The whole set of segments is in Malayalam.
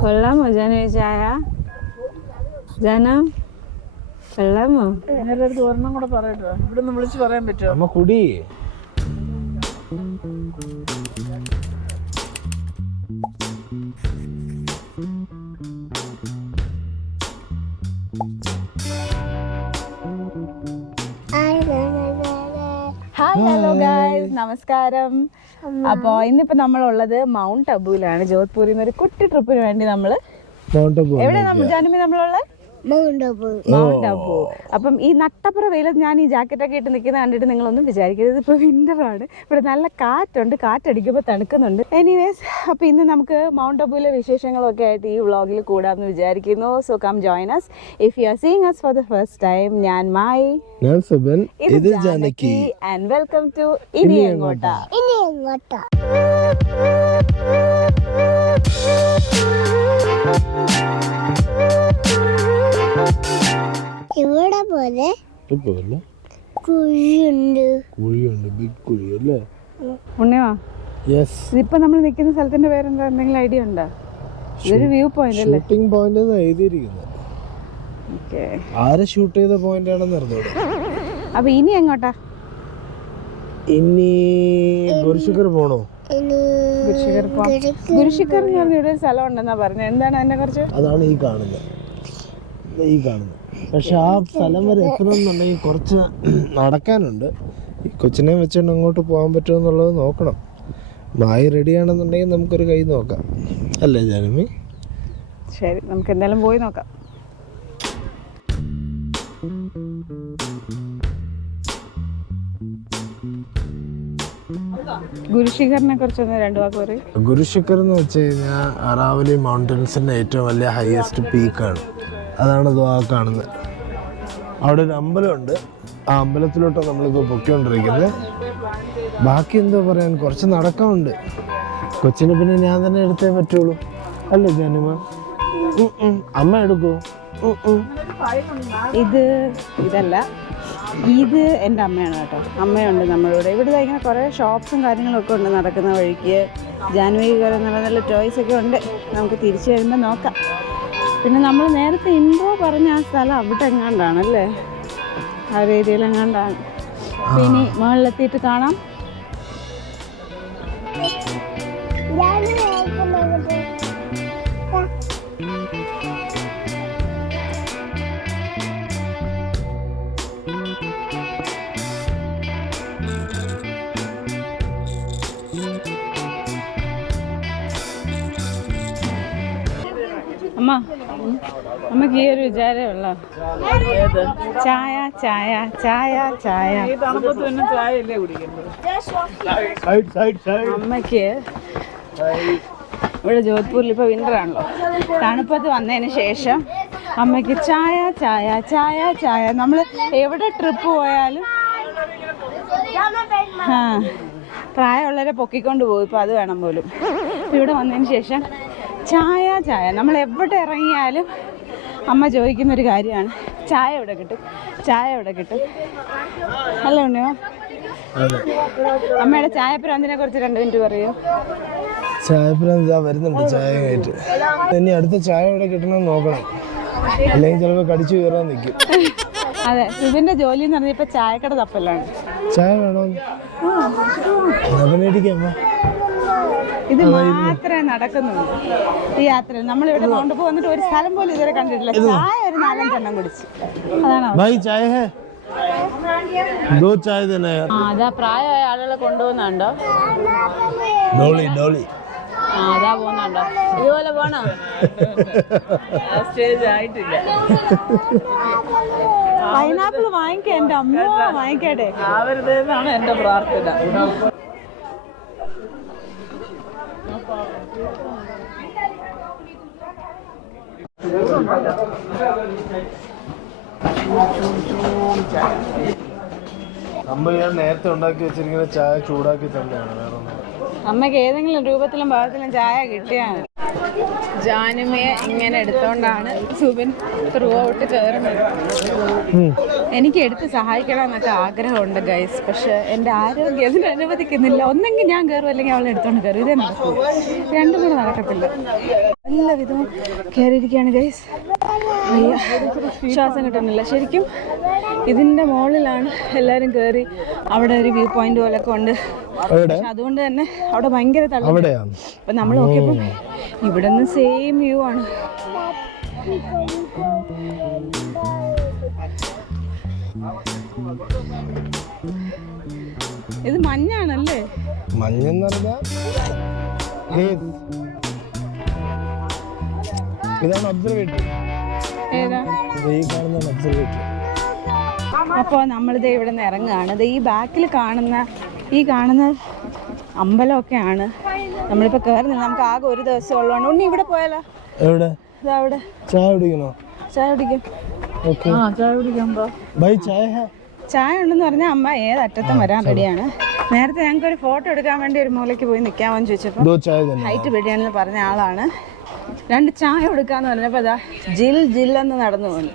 കൊള്ളാമോ ജാനു ചായ? ജാന കൊള്ളാമോ? ഒരെണ്ണം കൂടെ പറയട്ടോ, ഇവിടെ നിന്ന് വിളിച്ച് പറയാൻ പറ്റുമോ? അമ്മ കുടി. ഹായ് ഹലോ ഗൈസ്, നമസ്കാരം. അപ്പോൾ ഇന്നിപ്പോ നമ്മളുള്ളത് മൗണ്ട് അബുവിലാണ്. ജോധ്പൂരിൽ നിന്ന് ഒരു കുട്ടി ട്രിപ്പിന് വേണ്ടി നമ്മള് എവിടെ ജാനുമി നമ്മളുള്ളത്? മൗണ്ട് അബു. അപ്പം ഈ നട്ടപ്പുറ വെയിലത്ത് ഞാൻ ഈ ജാക്കറ്റൊക്കെ ഇട്ട് നിൽക്കുന്നത് കണ്ടിട്ട് നിങ്ങളൊന്നും വിചാരിക്കരുത്, ഇപ്പോൾ വിൻ്ററാണ്. ഇവിടെ നല്ല കാറ്റുണ്ട്, കാറ്റടിക്കുമ്പോൾ തണുക്കുന്നുണ്ട്. എനിവേസ്, അപ്പോൾ ഇന്ന് നമുക്ക് മൗണ്ട് അബുവിലെ വിശേഷങ്ങളൊക്കെ ആയിട്ട് ഈ വ്ളോഗിൽ കൂടാമെന്ന് വിചാരിക്കുന്നു. So come join us if you are seeing us for the first time. ഞാൻ മായി, ഞാൻ സുബൻ, ഇത് ജാനകി, and welcome to ഇനി എങ്ങോട്ടാ. ഇവിടെ പോലെ കുഴിയുണ്ട്, ബിഗ് കുഴി അല്ലേ ഉണ്ണിയോ? യെസ്. ഇപ്പൊ നമ്മൾ നിൽക്കുന്ന സ്ഥലത്തിന്റെ പേരെന്താ, എന്തെങ്കിലും ഐഡിയ ഉണ്ടോ? ഇതൊരു വ്യൂ പോയിന്റ് അല്ലേ? ഷൂട്ടിംഗ് പോയിന്റ് എന്ന് എഴുതിയിരിക്കുന്നത്. ആരെ ഷൂട്ട് ചെയ്ത പോയിന്റ് ആണെന്ന് അറിഞ്ഞൂടെ. അപ്പൊ ഇനി എങ്ങോട്ടാ? ഇനി ഗുരുശിഖർ പോണോ? ഗുരുശിഖർ എന്ന് പറഞ്ഞ ഇവിടെ ഒരു സ്ഥലം ഉണ്ടെന്നാ പറഞ്ഞത്. എന്താണ് അതിനെ കുറിച്ച്? അതാണ് ഈ കാണുന്നത്. പക്ഷെ ആ സ്ഥലം വരെ എത്തണമെന്നുണ്ടെങ്കിൽ കുറച്ച് നടക്കാനുണ്ട്. ഈ കൊച്ചിനെ വെച്ചുകൊണ്ട് അങ്ങോട്ട് പോകാൻ പറ്റുമോ എന്നുള്ളത് നോക്കണം. മായി റെഡിയാണെന്നുണ്ടെങ്കിൽ നമുക്കൊരു കൈ നോക്കാം, അല്ലേ ജാനുമി? ശരി, നമുക്ക് എന്തായാലും പോയി നോക്കാം. ഗുരുശിഖറിനെ കുറിച്ചൊന്ന് രണ്ടു വാക്ക് പറയും. ഗുരുശിഖർ എന്ന് വെച്ച് കഴിഞ്ഞാൽ അറാവലി മൗണ്ടൻസിൻ്റെ ഏറ്റവും വലിയ ഹയസ്റ്റ് പീക്കാണ്. അതാണ് ആ കാണുന്നത്. അവിടെ ഒരു അമ്പലമുണ്ട്. ആ അമ്പലത്തിലോട്ടാണ് നമ്മളിപ്പോൾ പൊയ്ക്കൊണ്ടിരിക്കുന്നത്. ബാക്കി എന്തോ പറയാൻ, കുറച്ച് നടക്കാനുണ്ട്. കൊച്ചിന് പിന്നെ ഞാൻ തന്നെ എടുത്തേ പറ്റുള്ളൂ, അല്ലേ ജാനുമ? അമ്മ എടുക്കൂ. ഇതല്ല, ഇത് എൻ്റെ അമ്മയാണ് കേട്ടോ. അമ്മയുണ്ട് നമ്മളിവിടെ. ഇവിടെ ഇങ്ങനെ കുറേ ഷോപ്സും കാര്യങ്ങളൊക്കെ ഉണ്ട് നടക്കുന്ന വഴിക്ക്. ജാനുവരി കുറേ നല്ല നല്ല ടോയ്സൊക്കെ ഉണ്ട്. നമുക്ക് തിരിച്ചു വരുമ്പോൾ നോക്കാം. പിന്നെ നമ്മൾ നേരത്തെ ഇൻട്രോ പറഞ്ഞ ആ സ്ഥലം അവിടെ എങ്ങാണ്ടാണല്ലേ, ആ ഒരു ഏരിയയിൽ എങ്ങാണ്ടാണ്. ഇനി മുകളിലെത്തിയിട്ട് കാണാം. അമ്മക്ക് ഈ ഒരു വിചാരമുള്ള ചായ ചായ ചായ ചായ. അമ്മയ്ക്ക് ഇവിടെ ജോധ്പൂരിൽ ഇപ്പോൾ വിൻ്ററാണല്ലോ, തണുപ്പത്ത് വന്നതിന് ശേഷം അമ്മയ്ക്ക് ചായ ചായ ചായ ചായ. നമ്മൾ എവിടെ ട്രിപ്പ് പോയാലും പ്രായമുള്ളവരെ പൊക്കിക്കൊണ്ട് പോകും. ഇപ്പോൾ അത് വേണം പോലും. ഇവിടെ വന്നതിന് ശേഷം ചായ ചായ. നമ്മൾ എവിടെ ഇറങ്ങിയാലും അമ്മ ചോദിക്കുന്നൊരു കാര്യമാണ്, ചായ എവിടെ കിട്ടും, ചായ എവിടെ കിട്ടും, അല്ലേ ഉണ്ണിയോ? അമ്മയുടെ ചായപ്രാന്തിനെ കുറിച്ച് 2 മിനിറ്റ് പറയൂ. ചായപ്രാന്ത് വരുന്നുണ്ട്, ചായ ആയിട്ട്. ഇനി അടുത്ത ചായ എവിടെ കിട്ടണമെന്ന് നോക്കണം, അല്ലെങ്കിൽ ചിലപ്പോൾ കടിച്ചു കയറാൻ നിൽക്കും. അതെ, ഇതിന്റെ ജോലി എന്ന് പറഞ്ഞാൽ ഇപ്പൊ ചായക്കട തപ്പല്ലാണ്. ചായ വേണോ? ഇത് മാത്രമേ നടക്കുന്നുള്ളൂ ഈ യാത്രയിൽ. നമ്മളിവിടെ മൗണ്ട് അബു വന്നിട്ട് ഒരു സ്ഥലം പോലും ഇതുവരെ കണ്ടിട്ടില്ല. ചായ ഒരു 4-5 എണ്ണം കുടിച്ച്. അതാണ് അതാ പ്രായമായ ആളുകളെ കൊണ്ടുപോകുന്നുണ്ടോ? അതാ പോകുന്നുണ്ടോ? ഇതുപോലെ പോണോ? സ്റ്റേജ് ആയിട്ടില്ല. പൈനാപ്പിൾ വാങ്ങിക്കാം, എൻ്റെ അമ്മ വാങ്ങിക്കട്ടെ. ആവരുതെന്നാണ് എൻ്റെ പ്രാർത്ഥന. അമ്മ ഞാൻ നേരത്തെ ഉണ്ടാക്കി വെച്ചിരിക്കുന്ന ചായ ചൂടാക്കി തന്നെയാണ്, വേറെ ഒന്നും. അമ്മയ്ക്ക് ഏതെങ്കിലും രൂപത്തിലും ഭാഗത്തിലും ചായ കിട്ടിയാണ്. ജാനുമയെ ഇങ്ങനെ എടുത്തോണ്ടാണ് സുബിൻ ത്രൂ ഔട്ട് കയറുന്നത്. എനിക്ക് എടുത്ത് സഹായിക്കണം എന്നൊക്കെ ആഗ്രഹമുണ്ട് ഗൈസ്, പക്ഷെ എൻ്റെ ആരോഗ്യം അതിന് അനുവദിക്കുന്നില്ല. ഒന്നെങ്കിൽ ഞാൻ കയറും അല്ലെങ്കിൽ അവളെ എടുത്തോണ്ട് കയറും, ഇതേ നടക്കൂ. രണ്ടും കൂടെ നടക്കത്തില്ല. നല്ല വിധം കയറിയിരിക്കുകയാണ് ഗൈസ്. ശ്വാസം കിട്ടുന്നില്ല ശരിക്കും. ഇതിൻ്റെ മുകളിലാണ് എല്ലാവരും കയറി. അവിടെ ഒരു വ്യൂ പോയിന്റ് പോലൊക്കെ ഉണ്ട്. പക്ഷെ അതുകൊണ്ട് തന്നെ അവിടെ ഭയങ്കര തള്ളു. അപ്പൊ നമ്മൾ നോക്കിയപ്പോൾ ഇവിടെ നിന്ന് സെയിം വ്യൂ ആണ്. ഇത് മഞ്ഞാണല്ലേ? മഞ്ഞെന്ന് പറഞ്ഞാൽ ഇതാണ് ഒബ്സർവേറ്ററി. ഏതാ? ഈ കാണുന്ന ഒബ്സർവേറ്ററി. അപ്പോൾ നമ്മളിത് ഇവിടെ നിന്ന് ഇറങ്ങുകയാണ്. ഇത് ഈ ബാക്കിൽ കാണുന്ന അമ്പലമൊക്കെയാണ് നമ്മളിപ്പോൾ കയറുന്നത്. നമുക്ക് ആകെ ഒരു ദിവസം ഉള്ളതാണ്. ഉണ്ണി ഇവിടെ പോയാലോ? എവിടെ? അവിടെ ചായ കുടിക്കണോ? ചായ കുടിക്കാം. ഓക്കെ, ചായ കുടിക്കാൻ ബൈ. ചായ ചായ ഉണ്ടെന്ന് പറഞ്ഞാൽ അമ്മ ഏതറ്റത്തും വരാൻ റെഡിയാണ്. നേരത്തെ ഞങ്ങൾക്ക് ഒരു ഫോട്ടോ എടുക്കാൻ വേണ്ടി ഒരു മൂലയ്ക്ക് പോയി നിൽക്കാമെന്ന് ചോദിച്ചപ്പോൾ ഹൈറ്റ് റെഡിയാണെന്ന് പറഞ്ഞ ആളാണ്. 2 ചായ കൊടുക്കാന്ന് പറഞ്ഞപ്പോൾ അതാ ജില്ലെന്ന് നടന്നു പോകുന്നു.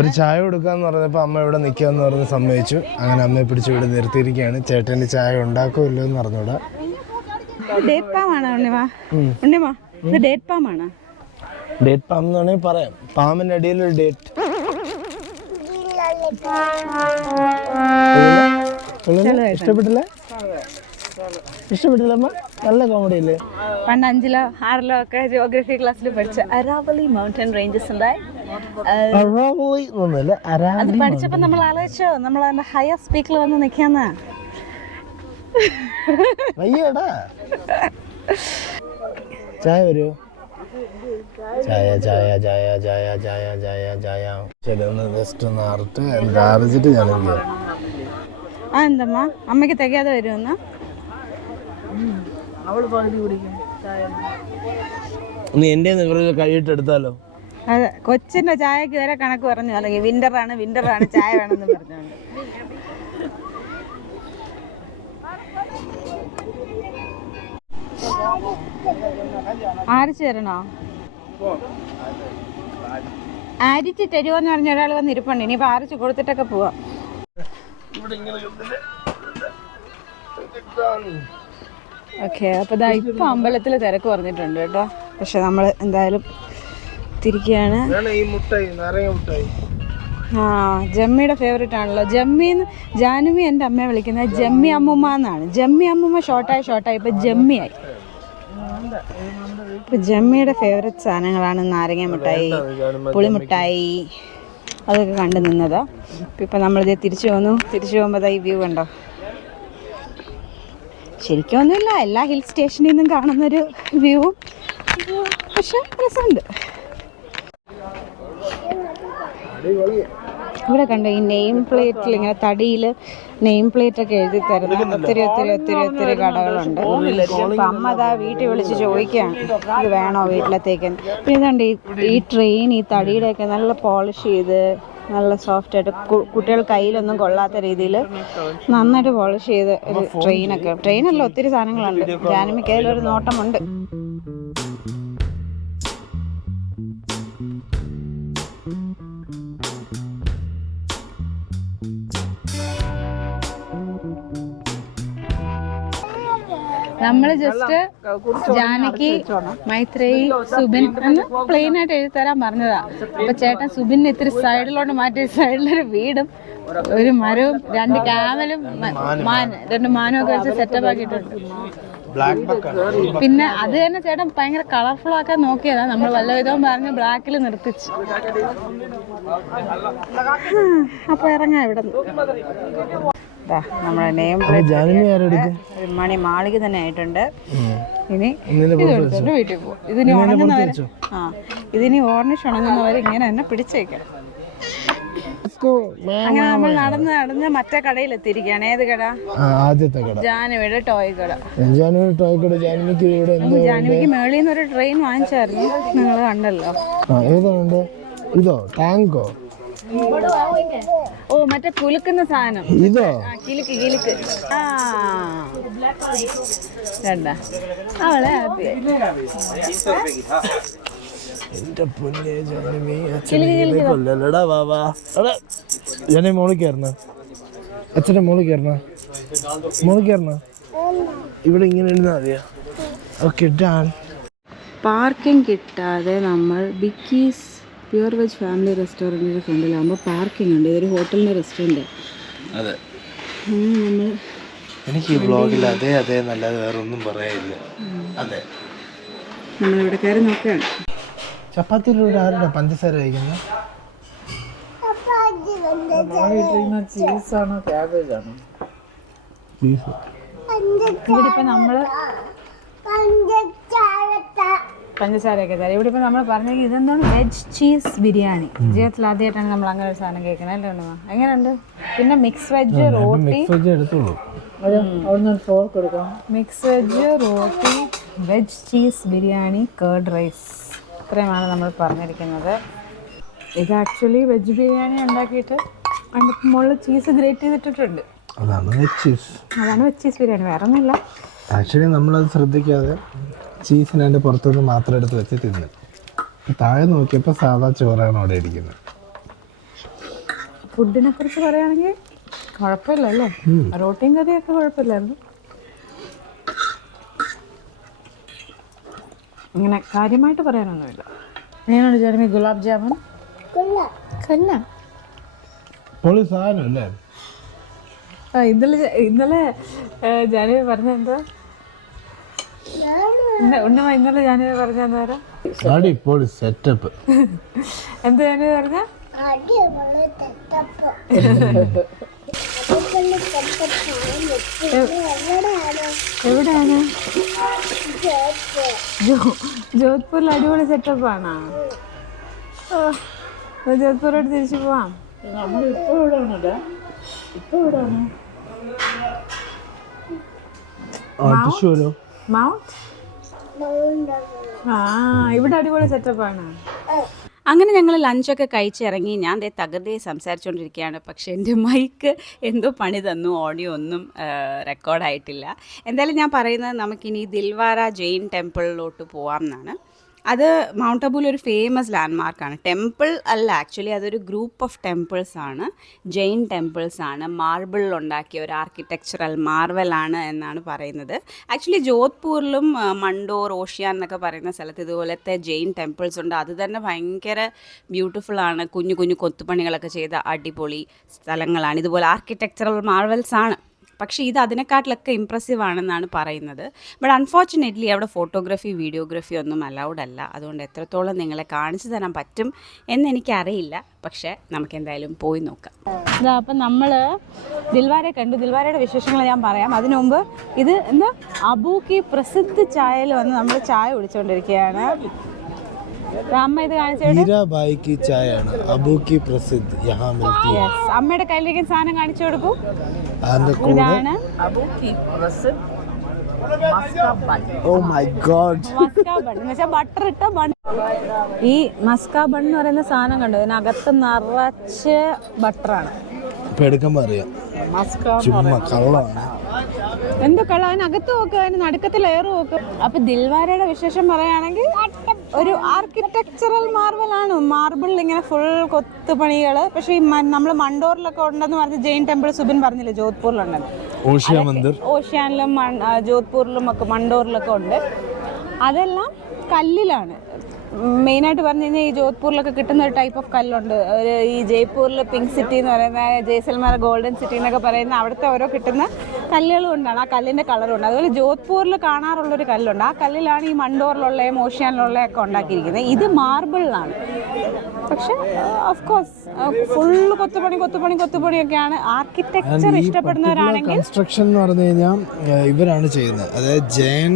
ഒരു ചായ കൊടുക്കാന്ന് പറഞ്ഞപ്പോൾ അമ്മ ഇവിടെ നിൽക്കാന്ന് പറഞ്ഞ് സമ്മതിച്ചു. അങ്ങനെ അമ്മയെ പിടിച്ച് ഇവിടെ നിർത്തിയിരിക്കുകയാണ്. ചേട്ടൻ്റെ ചായ ഉണ്ടാക്കുമല്ലോ എന്ന് പറഞ്ഞൂടാ. ഡേറ്റ് പാമാണോ ഉണ്ണിമാ? ഉണ്ണിമാ ഇത് ഡേറ്റ് പാമാണ്. ഡേറ്റ് പാം എന്ന് വേണമെങ്കിൽ പറയാം. പാമിന്റെ അടിയിൽ ഒരു ഡേറ്റ്. ഇഷ്ടപ്പെട്ടില്ല? ഇഷ്ടപ്പെട്ടില്ല അമ്മ? നല്ല കോമഡി അല്ലേ? പണ്ട് 5ലോ 6ലോ ഒക്കെ ജിയോഗ്രഫി ക്ലാസ്സിൽ പഠിച്ച അരാവലി മൗണ്ടൻ റേഞ്ചസ് ഉണ്ടായി. അത് പഠിച്ചപ്പോ നമ്മൾ ആലോചിച്ചോ, നമ്മൾ അതിന്റെ ഹയർ സ്പീക്കിൽ വന്ന് നിൽക്കാന്ന. ചായ വരുമോ? ചായ ചായ ചായ ചായ ചായ ചായ ചായ. ശരി, ഒന്ന് ജസ്റ്റ് ഒന്ന് ആർജിട്ട് ഞാൻ എന്തമ്മ അമ്മയ്ക്ക് തികയാതെ വരുമെന്ന്? അവള് പകുതി കുടിക്കും ചായ. നീ എൻ്റെ കഴിയിട്ട് എടുത്താലോ? അതെ, കൊച്ചിന്റെ ചായക്ക് വരെ കണക്ക് പറഞ്ഞു. അല്ലെങ്കിൽ വിന്ററാണ് ചായ വേണമെന്ന് പറഞ്ഞോണ്ട്. ആരിച്ചു തരണോ? ആരിച്ച് തരുമോന്ന് പറഞ്ഞ ഒരാൾ വന്ന് ഇരിപ്പുണ്ട്. ഇനിയിപ്പോൾ ആരിച്ച് കൊടുത്തിട്ടൊക്കെ പോവാം. ഓക്കെ, അപ്പോൾ ഇതാ ഇപ്പം അമ്പലത്തിൽ തിരക്ക് പറഞ്ഞിട്ടുണ്ട് കേട്ടോ. പക്ഷെ നമ്മൾ എന്തായാലും തിരിക്കുകയാണ്. ജമ്മിയുടെ ഫേവറേറ്റ് ആണല്ലോ ജാനുമി. എൻ്റെ അമ്മയെ വിളിക്കുന്നത് ജമ്മി അമ്മുമ്മ എന്നാണ്. ജമ്മി അമ്മുമ്മ ഷോർട്ടായി ഇപ്പം ജമ്മിയായി. ഇപ്പം ജമ്മിയുടെ ഫേവറേറ്റ് സാധനങ്ങളാണ് നാരങ്ങ മിഠായി, പുളിമിഠായി, അതൊക്കെ കണ്ടു നിന്നതാ. ഇപ്പം നമ്മളിത് തിരിച്ചു പോകുമ്പോൾ ഈ വ്യൂ കണ്ടോ. ശരിക്കും ഒന്നുമില്ല, എല്ലാ ഹിൽ സ്റ്റേഷനിൽ നിന്നും കാണുന്നൊരു വ്യൂ. പക്ഷെ രസമുണ്ട്. ഇവിടെ കണ്ടോ ഈ നെയിം പ്ലേറ്റിൽ ഇങ്ങനെ തടിയിൽ നെയിം പ്ലേറ്റ് ഒക്കെ എഴുതി തരുന്ന ഒത്തിരി കടകളുണ്ട്. അപ്പം അമ്മ അതാ വീട്ടിൽ വിളിച്ച് ചോദിക്കുകയാണ് ഇത് വേണോ വീട്ടിലത്തേക്ക്. പിന്നെ ഇതുണ്ട് ഈ ട്രെയിൻ ഈ തടിയുടെയൊക്കെ നല്ല പോളിഷ് ചെയ്ത് നല്ല സോഫ്റ്റായിട്ട് കുട്ടികൾ കയ്യിലൊന്നും കൊള്ളാത്ത രീതിയിൽ നന്നായിട്ട് പോളിഷ് ചെയ്ത് ഒരു ട്രെയിനല്ല ഒത്തിരി സാധനങ്ങളുണ്ട്. ജാനുമിക്ക് അതിലൊരു നോട്ടമുണ്ട്. നമ്മൾ ജസ്റ്റ് ജാനകി, മൈത്രേയി, സുബിൻ എന്ന് പ്ലെയിൻ ആയിട്ട് എഴുതി തരാൻ പറഞ്ഞതാ. അപ്പൊ ചേട്ടൻ സുബിനെ ഇത്തിരി സൈഡിലോട്ട് മാറ്റി സൈഡിലൊരു വീടും ഒരു മരവും 2 ക്യാമലും 2 മാനും ഒക്കെ വെച്ച് സെറ്റപ്പ് ആക്കിയിട്ടുണ്ട്. പിന്നെ അത് തന്നെ ചേട്ടൻ ഭയങ്കര കളർഫുൾ ആക്കാൻ നോക്കിയതാ. നമ്മൾ വല്ല വിധവും പറഞ്ഞ് ബ്ലാക്കിൽ നിർത്തിച്ചു. അപ്പൊ ഇറങ്ങാം ഇവിടെ നിന്ന്. നമ്മുടെ നെയിം പ്ലേറ്റ് മണി മാളിക തന്നെ ആയിട്ടുണ്ട്. ഇനി ഇതെടുത്തോണ്ട് വീട്ടിൽ പോകും. ഇതിനി ഉണങ്ങുന്നവരെ ഇതിനി ഓർണിഷ് ഉണങ്ങുന്നവരെ ഇങ്ങനെ തന്നെ പിടിച്ചേക്കണം. അങ്ങനെ നമ്മൾ നടന്ന് മറ്റേ കടയിൽ എത്തിയിരിക്കുകയാണ്. ഏത് കട? ആദ്യത്തെ കട ജാനുവിയുടെ ടോയ് കട. ജാനുവിക്ക് മേളിൽ നിന്ന് ഒരു ട്രെയിൻ വാങ്ങിച്ചായിരുന്നു, നിങ്ങൾ കണ്ടല്ലോ. ഏതാണ്ട് ഇതോ ടാങ്കോ? ഓ മറ്റേ കുലുക്കുന്ന സാധനം. ഇതോ? കിലുക്ക്. കണ്ട അവളെ ഹാപ്പി. എന്റെ പൊന്നെ ജാനമി, അച്ഛനെ കൊല്ലല്ലടാ ബാബാ. ജാനേ മോളിൽ കയറണ, അച്ഛനെ മോളിൽ കയറണ, മോളിൽ കയറണ. ഇവിടെ ഇങ്ങനെ ഇരുന്നാ മതിയാ. Okay done. പാർക്കിംഗ് കിട്ടാതെ നമ്മൾ ബിക്കീസ് പ്യുവർ വെജ് ഫാമിലി റെസ്റ്റോറൻറ്റിൻ്റെ ഫ്രണ്ടിലാകുമ്പോൾ പാർക്കിംഗ് ഉണ്ട്. ഇതൊരു ഹോട്ടലിൻ്റെ റെസ്റ്റോറൻറ്റ്. അതെ, നമ്മൾ എനിക്ക് ഈ ബ്ലോഗിൽ അതെ അതെ നല്ലത് വേറെ ഒന്നും പറയാനില്ല. അതെ, നമ്മളിവിടെ കയറി നോക്കുകയാണ്. ചപ്പാത്തിയിലൂടെ ആരുടെ പഞ്ചസാര കഴിക്കുന്നത്? ചീസാണോ ക്യാബേജ് ആണോ? ഇവിടെ ഇപ്പം നമ്മൾ പഞ്ചസാരയൊക്കെ തരാം. ഇവിടെ ഇപ്പം നമ്മൾ പറഞ്ഞെങ്കിൽ ഇതെന്താണ് വെജ് ചീസ് ബിരിയാണി. ജീവിതത്തിൽ ആദ്യമായിട്ടാണ് നമ്മൾ അങ്ങനെ ഒരു സാധനം കേൾക്കുന്നത്. അല്ലേ ഉണ്ണുമ? എങ്ങനെയുണ്ട്? പിന്നെ മിക്സ് വെജ് റോട്ടി, എടുത്തോളൂ. അവിടുന്ന് ഫോർക്ക് കൊടുക്കാം. Mix veg roti, veg cheese biryani, curd rice, ഇത്രയുമാണ് നമ്മൾ പറഞ്ഞിരിക്കുന്നത്. ഇത് ആക്ച്വലി വെജ് ബിരിയാണി ഉണ്ടാക്കിയിട്ട് അതിൻ്റെ മുകളിൽ ചീസ് ഗ്രേറ്റ് ചെയ്തിട്ടിട്ടുണ്ട്. അതാണ് വെജ് ചീസ്. അതാണ് വെജ് ചീസ് ബിരിയാണി, വേറെ ഒന്നുമില്ല. ആക്ച്വലി നമ്മളത് ശ്രദ്ധിക്കാതെ ചീസിന് അതിൻ്റെ പുറത്തുനിന്ന് മാത്രം എടുത്ത് വെച്ച് തിന്നു. താഴെ നോക്കിയപ്പോൾ സാധാ ചോറാണ് അവിടെ ഇരിക്കുന്നത്. ഫുഡിനെ കുറിച്ച് പറയുകയാണെങ്കിൽ കുഴപ്പമില്ല അല്ലേ? റോട്ടിയും കറിയൊക്കെ കുഴപ്പമില്ലായിരുന്നു. ഇങ്ങനെ കാര്യമായിട്ട് പറയാനൊന്നുമില്ല. എങ്ങനെയാണ് ജാനമി ഗുലാബ് ജാമുൻ? കല്ല പൊളി സാധനം അല്ലേ? ഇന്നലെ ജാനവി പറഞ്ഞ എന്താ ഉണ്ണ ഇന്നലെ ജാനവി പറഞ്ഞ എന്താ അടിപൊളി സെറ്റപ്പ്. എന്താ ജാനവി പറഞ്ഞ? എവിടെയാണ്? ജോധ്പൂരിൽ അടിപൊളി സെറ്റപ്പാണോ? ജോധ്പൂരോട്ട് തിരിച്ചു പോവാം. മൗണ്ട് ഇവിടെ അടിപൊളി സെറ്റപ്പാണ്. അങ്ങനെ ഞങ്ങൾ ലഞ്ചൊക്കെ കഴിച്ചിറങ്ങി. ഞാൻ തകൃതിയെ സംസാരിച്ചുകൊണ്ടിരിക്കുകയാണ്. പക്ഷേ എൻ്റെ മൈക്ക് എന്തോ പണി തന്നു, ഓഡിയോ ഒന്നും റെക്കോർഡായിട്ടില്ല. എന്തായാലും ഞാൻ പറയുന്നത് നമുക്കിനി ദിൽവാര ജെയിൻ ടെമ്പിളിലോട്ട് പോകാം എന്നാണ്. അത് മൗണ്ട് അബൂവിൽ ഒരു ഫേമസ് ലാൻഡ്മാർക്കാണ്. ടെമ്പിൾ അല്ല, ആക്ച്വലി അതൊരു ഗ്രൂപ്പ് ഓഫ് ടെമ്പിൾസ് ആണ്, ജെയിൻ ടെമ്പിൾസ് ആണ്. മാർബിളിൽ ഉണ്ടാക്കിയ ഒരു ആർക്കിടെക്ചറൽ മാർവലാണ് എന്നാണ് പറയുന്നത്. ആക്ച്വലി ജോധ്പൂരിലും മണ്ടോർ, ഓഷ്യാൻ എന്നൊക്കെ പറയുന്ന സ്ഥലത്ത് ഇതുപോലത്തെ ജെയിൻ ടെമ്പിൾസ് ഉണ്ട്. അത് തന്നെ ഭയങ്കര ബ്യൂട്ടിഫുൾ ആണ്. കുഞ്ഞു കുഞ്ഞു കൊത്തുപണികളൊക്കെ ചെയ്ത അടിപൊളി സ്ഥലങ്ങളാണ്. ഇതുപോലെ ആർക്കിടെക്ചറൽ മാർവൽസ് ആണ്. പക്ഷേ ഇത് അതിനെക്കാട്ടിലൊക്കെ ഇമ്പ്രസീവ് ആണെന്നാണ് പറയുന്നത്. ബട്ട് അൺഫോർച്ചുനേറ്റ്ലി അവിടെ ഫോട്ടോഗ്രാഫി, വീഡിയോഗ്രാഫി ഒന്നും അലൗഡ് അല്ല. അതുകൊണ്ട് എത്രത്തോളം നിങ്ങളെ കാണിച്ചു തരാൻ പറ്റും എന്നെനിക്കറിയില്ല. പക്ഷേ നമുക്ക് എന്തായാലും പോയി നോക്കാം. ഇതാ അപ്പം നമ്മൾ ദിൽവാരയെ കണ്ടു. ദിൽവാരയുടെ വിശേഷങ്ങൾ ഞാൻ പറയാം. അതിനു മുമ്പ് ഇത് എന്താ അബൂക്കി പ്രസിദ്ധ ചായയിൽ വന്ന് നമ്മൾ ചായ കുടിച്ചുകൊണ്ടിരിക്കുകയാണ്. അമ്മ ഇത് കാണിച്ചു ചായയാണ് അബൂക്കി പ്രസിദ്ധ. അമ്മയുടെ കയ്യിലേക്ക് സാധനം കാണിച്ചു കൊടുക്കൂ. ഇതാണ് ബട്ടർ ഇട്ട ബൺ. ഈ മസ്ക ബൺ എന്ന് പറയുന്ന സാധനം കണ്ടു. ഇതിനകത്ത് നിറച്ച് ബട്ടറാണ്. എന്തോ കള്ള അതിനകത്ത് നോക്കുക, അതിന് നടുക്കത്തിൽ എയർ നോക്കുക. അപ്പൊ ദിൽവാരയുടെ വിശേഷം പറയുകയാണെങ്കിൽ ഒരു ആർക്കിടെക്ചറൽ മാർവലാണ്. മാർബിളിൽ ഇങ്ങനെ ഫുൾ കൊത്തുപണികള്. പക്ഷെ ഈ നമ്മൾ മണ്ടോറിലൊക്കെ ഉണ്ടെന്ന് പറഞ്ഞ ജെയിൻ ടെമ്പിൾ സുബിൻ പറഞ്ഞില്ലേ ജോധ്പൂരിലുണ്ടെന്ന്. ഓഷ്യാനിലും ജോധ്പൂരിലും ഒക്കെ മണ്ടോറിലൊക്കെ ഉണ്ട്. അതെല്ലാം കല്ലിലാണ്. മെയിനായിട്ട് പറഞ്ഞു കഴിഞ്ഞാൽ ഈ ജോധ്പൂരിലൊക്കെ കിട്ടുന്ന ഒരു ടൈപ്പ് ഓഫ് കല്ലുണ്ട്. ഒരു ഈ ജയ്പൂരിൽ പിങ്ക് സിറ്റി എന്ന് പറയുന്ന, ജയ്സൽമേർ ഗോൾഡൻ സിറ്റി എന്നൊക്കെ പറയുന്ന അവിടുത്തെ ഓരോ കിട്ടുന്ന കല്ലുകളും ഉണ്ടാണ്. ആ കല്ലിൻ്റെ കളറുണ്ട്. അതുപോലെ ജോധ്പൂരിൽ കാണാറുള്ളൊരു കല്ലുണ്ട്. ആ കല്ലിലാണ് ഈ മണ്ടോറിലുള്ളയും ഓഷ്യാനിലുള്ളയൊക്കെ ഉണ്ടാക്കിയിരിക്കുന്നത്. ഇത് മാർബിളിലാണ്. പക്ഷെ ഓഫ് കോഴ്സ് ഫുള്ള് കൊത്തുപണിയൊക്കെയാണ്. ആർക്കിടെക്ചർ ഇഷ്ടപ്പെടുന്നവരാണെങ്കിൽ കൺസ്ട്രക്ഷൻ എന്ന് പറഞ്ഞു കഴിഞ്ഞാൽ ഇവരാണ് ചെയ്യുന്നത്. അതായത് ജെയിൻ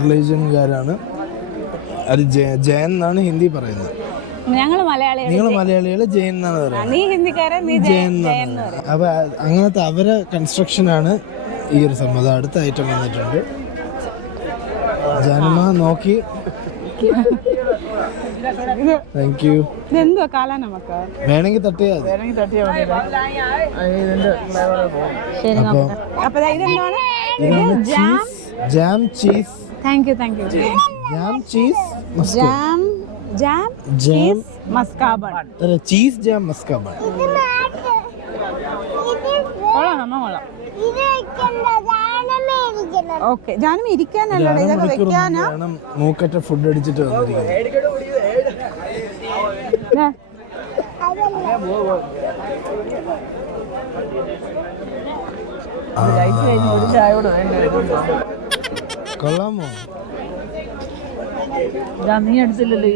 റിലീജിയൻകാരാണ്. അത് ജയൻ എന്നാണ് ഹിന്ദി പറയുന്നത്. നിങ്ങൾ മലയാളികൾ ജെയിൻ എന്നാണ് പറയുന്നത്. നീ ഹിന്ദിക്കാരൻ, നീ ജെയിൻ എന്നാണ്. അപ്പൊ അങ്ങനത്തെ അവരെ കൺസ്ട്രക്ഷനാണ് ഈ ഒരു സംഭവം. അടുത്ത ഐറ്റം വന്നിട്ടുണ്ട്. ജനമ നോക്കി താങ്ക് യു. ഇതെന്തുവാ കാലാ നമുക്ക് വേണമെങ്കിൽ തട്ടിയാൽ മതി. വേണമെങ്കിൽ തട്ടിയാൽ മതി. ഇതിന്റെ ഫ്ലേവർ പോകും. ശരി അപ്പൊ അപ്പൊ ഇതെന്താണ് ഇതാണ് jam jam cheese thank you jam cheese jam jam jam maska bun cheese jam maska bun. കൊള്ളാം നമ്മ കൊള്ളാം ഓക്കെ ജാനും ഇരിക്കാനല്ലോ ഇതൊക്കെ വെക്കാനാ മൂക്കറ്റ ഫുഡ് അടിച്ചിട്ട് വന്നിരിക്കുന്നത്. ദേ. ഒരു ചായ കൂടെ വേണ്ട. കൊള്ളാമോ? നീ എടുത്തില്ലല്ലോ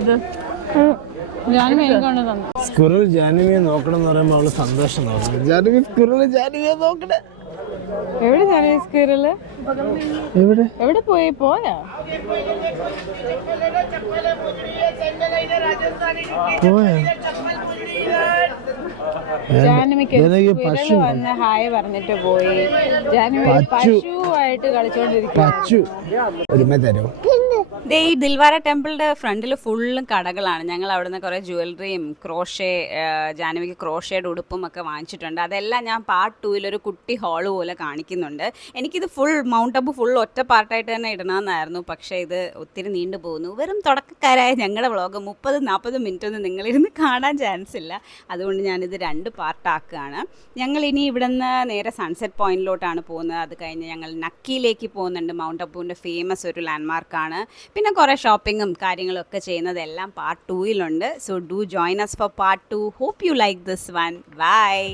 ഇത്. ജാനും എനിക്കൊണ്ട് തന്നു സ്കുറിൽ ജാനുവിയെ നോക്കണം എന്ന് പറയുമ്പോൾ അവള് സന്തോഷം നോക്കണം. ജാനുവി സ്കുറിൽ ജാനുവിയെ നോക്കണേ. എവിടെ ജാനുവി സ്കീറില് എവിടെ എവിടെ പോയാ പോയാ? ജാനുവിക്ക് ജാനകി പശു വന്ന് ഹായ് പറഞ്ഞിട്ട് പോയി. ജാനുവി പശുവായിട്ട് കളിച്ചോണ്ടിരിക്കും. പച്ചു ഒരുമ തരോ. ദേ ഈ ദിൽവാര ടെമ്പിളിന്റെ ഫ്രണ്ടിൽ ഫുള്ളും കടകളാണ്. ഞങ്ങൾ അവിടുന്ന് കുറേ ജുവലറിയും ജാനുവിക്ക് ക്രോഷയുടെ ഉടുപ്പും ഒക്കെ വാങ്ങിച്ചിട്ടുണ്ട്. അതെല്ലാം ഞാൻ പാർട്ട് 2 ഒരു കുട്ടി ഹാള് പോലെ കാണിക്കുന്നുണ്ട്. എനിക്കിത് മൗണ്ട് അബു ഫുൾ ഒറ്റ പാർട്ടായിട്ട് തന്നെ ഇടണമെന്നായിരുന്നു. പക്ഷേ ഇത് ഒത്തിരി നീണ്ടു പോകുന്നു. വെറും തുടക്കക്കാരായ ഞങ്ങളുടെ വ്ളോഗ് 30-40 മിനിറ്റ് ഒന്നും നിങ്ങളിരുന്ന് കാണാൻ ചാൻസ് ഇല്ല. അതുകൊണ്ട് ഞാനിത് 2 പാർട്ടാക്കുകയാണ്. ഞങ്ങൾ ഇനി ഇവിടെ നിന്ന് നേരെ സൺസെറ്റ് പോയിന്റിലോട്ടാണ് പോകുന്നത്. അത് കഴിഞ്ഞ് ഞങ്ങൾ നക്കിയിലേക്ക് പോകുന്നുണ്ട്. മൗണ്ട് അബുവിൻ്റെ ഫേമസ് ഒരു ലാൻഡ്മാർക്കാണ്. പിന്നെ കുറേ ഷോപ്പിങ്ങും കാര്യങ്ങളും ഒക്കെ ചെയ്യുന്നതെല്ലാം part 2 so do join us for part 2. Hope you like this one. Bye.